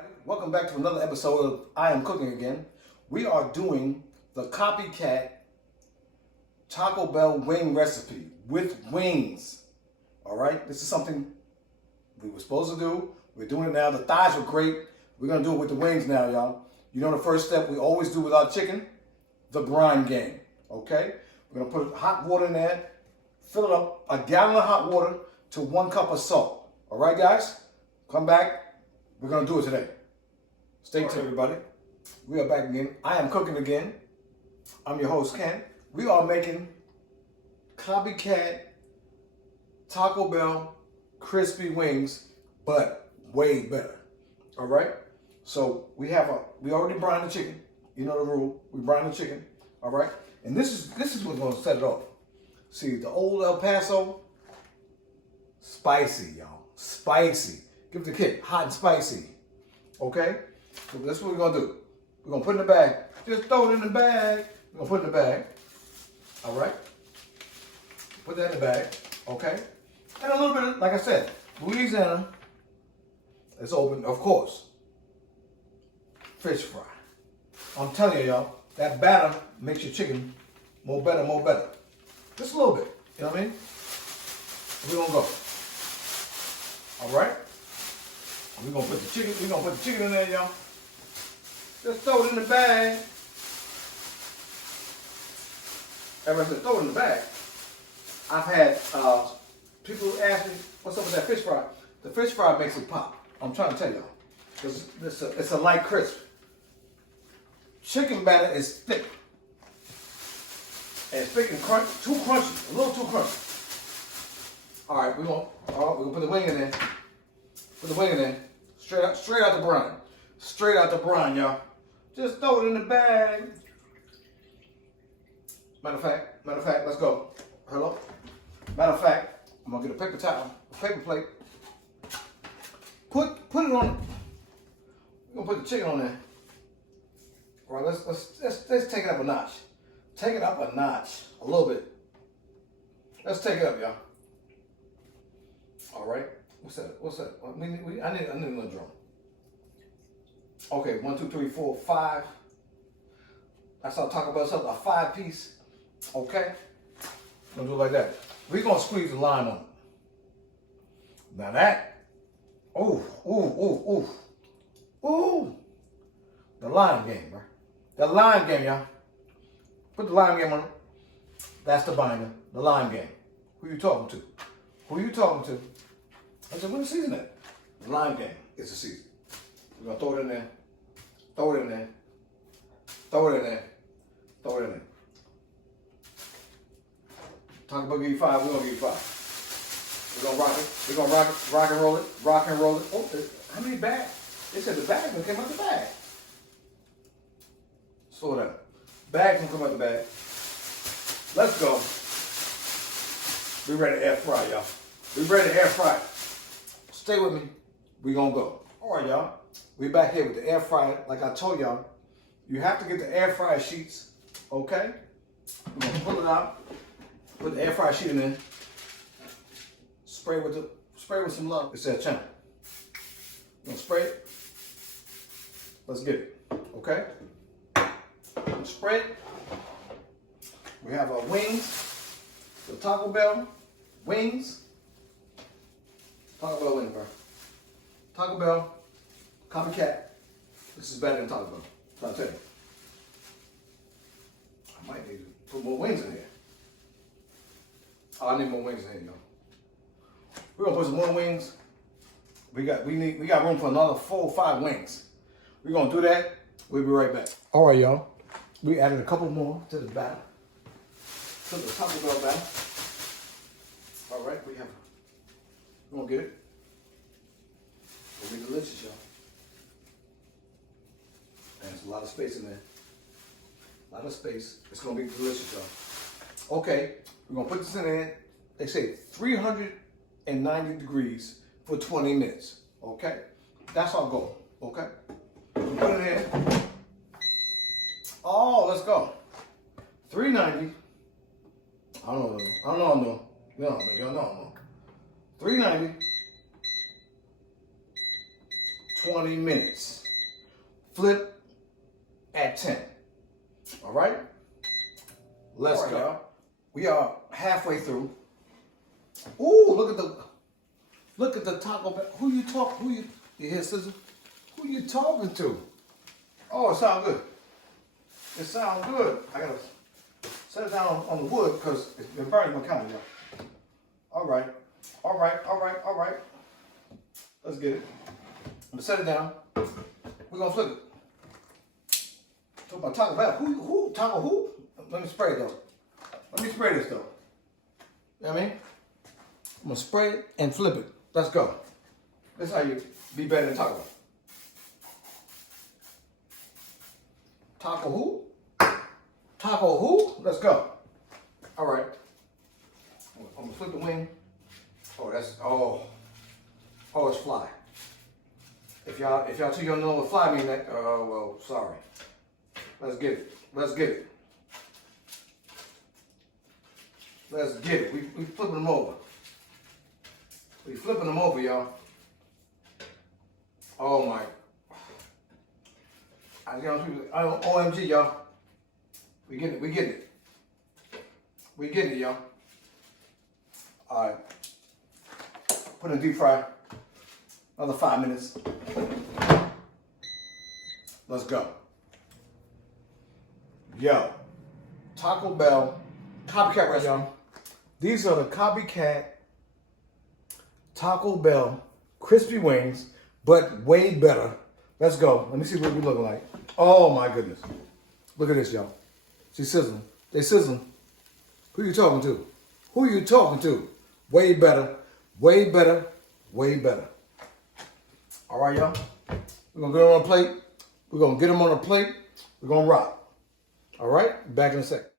everybody. Welcome back to another episode of I Am Cooking Again. We are doing the copycat Taco Bell wing recipe with wings. All right, this is something we were supposed to do. We're doing it now. The thighs were great. We're gonna do it with the wings now, y'all. You know the first step we always do with our chicken? The brine game, okay? We're gonna put hot water in there, fill it up, a gallon of hot water to 1 cup of salt. All right, guys? Come back. We're gonna do it today. Stay tuned, everybody. We are back again. I am cooking again. I'm your host, Ken. We are making copycat Taco Bell crispy wings, but way better. All right? So we already brined the chicken. You know the rule. We brine the chicken. All right? And this is what's gonna set it off. See, the old El Paso, spicy, y'all. Spicy. Give it a kick. Hot and spicy. Okay? So that's what we're gonna do. We're gonna put it in the bag. Just throw it in the bag. We're gonna put it in the bag. All right? Put that in the bag. Okay? And a little bit, like I said, Louisiana is open, of course. Fish fry. I'm telling you, y'all, that batter makes your chicken more better. Just a little bit. You know what I mean? We're gonna go. All right? We're gonna put the chicken in there, y'all. Just throw it in the bag. Everybody said throw it in the bag. I've had people ask me, what's up with that fish fry? The fish fry makes it pop. I'm trying to tell y'all. It's a light crisp. Chicken batter is thick. And it's thick and too crunchy, a little too crunchy. All right, we're gonna put the wing in there. Put the wing in there. Straight out the brine. Straight out the brine, y'all. Just throw it in the bag. Matter of fact, let's go. Hello? Matter of fact, I'm gonna get a paper towel, a paper plate. Put it on. We're gonna put the chicken on there. All right, let's take it up a notch. Take it up a notch, a little bit. Let's take it up, y'all. All right. What's that? I need another drum. Okay, 1, 2, 3, 4, 5. That's how I talk about something, a 5-piece. Okay? Gonna do it like that. We're gonna squeeze the lime on it. Now that, ooh. The lime game, right? The lime game, y'all. Put the lime game on it. That's the binder, the lime game. Who you talking to? I said, when the season at? The lime game is the season. We're gonna throw it in there. Throw it in there. Talk about give you 5, we're gonna give you 5. We're gonna rock it. We're gonna rock and roll it. Oh, how many bags? They said the bag gonna come out the bag. Slow down. Bag gonna come out the bag. Let's go. We ready to air fry, y'all. We ready to air fry. Stay with me. We gonna go. All right, y'all. We back here with the air fryer. Like I told y'all, you have to get the air fryer sheets. Okay. We're gonna pull it out. Put the air fryer sheet in there. Spray with some love. It's that channel. We're gonna spray it. Let's get it. Okay. Spray it. We have our wings. The Taco Bell wings. Taco Bell wings, bro. Taco Bell, copycat. This is better than Taco Bell. I'll tell you. I might need to put more wings in here. Oh, I need more wings in here, y'all. We're gonna put some more wings. We got room for another 4 or 5 wings. We're gonna do that. We'll be right back. All right, y'all. We added a couple more to the batter. To the Taco Bell batter. All right, we're gonna get it. It'll be delicious, y'all. And there's a lot of space in there. A lot of space. It's gonna be delicious, y'all. Okay, we're gonna put this in there. They say 390 degrees for 20 minutes. Okay? That's our goal. Okay? Put it in there. Oh, let's go. 390. I don't know. Y'all know. 390. 20 minutes. Flip at 10. All right? Let's go. We are halfway through. Ooh, look at the Taco Bell. You hear Sizzle? Who you talking to? Oh, it sounds good. It sounds good. I gotta set it down on the wood because it's been burning my camera, y'all. All right. Let's get it. I'm gonna set it down. We're gonna flip it. Talk about Taco Bell. Who? Taco who? Let me spray it though. Let me spray this though. You know what I mean? I'm gonna spray it and flip it. Let's go. This is how you be better than Taco. Taco who? Taco who? Let's go. All right. I'm gonna flip the wing. Oh, it's fly. If y'all too young to know what fly mean, well, sorry. Let's get it. Let's get it. We flipping them over. We flipping them over, y'all. Oh my. OMG, y'all. We getting it, y'all. All right. Put in deep fry. Another 5 minutes. Let's go. Yo. Taco Bell. Copycat recipe. Y'all. These are the copycat Taco Bell crispy wings, but way better. Let's go. Let me see what we look like. Oh my goodness. Look at this, y'all. See sizzling. They sizzling. Who you talking to? Who you talking to? Way better. Way better. Way better. All right, y'all. We're going to get them on a plate. We're going to get them on a plate. We're going to rock. All right? Back in a sec.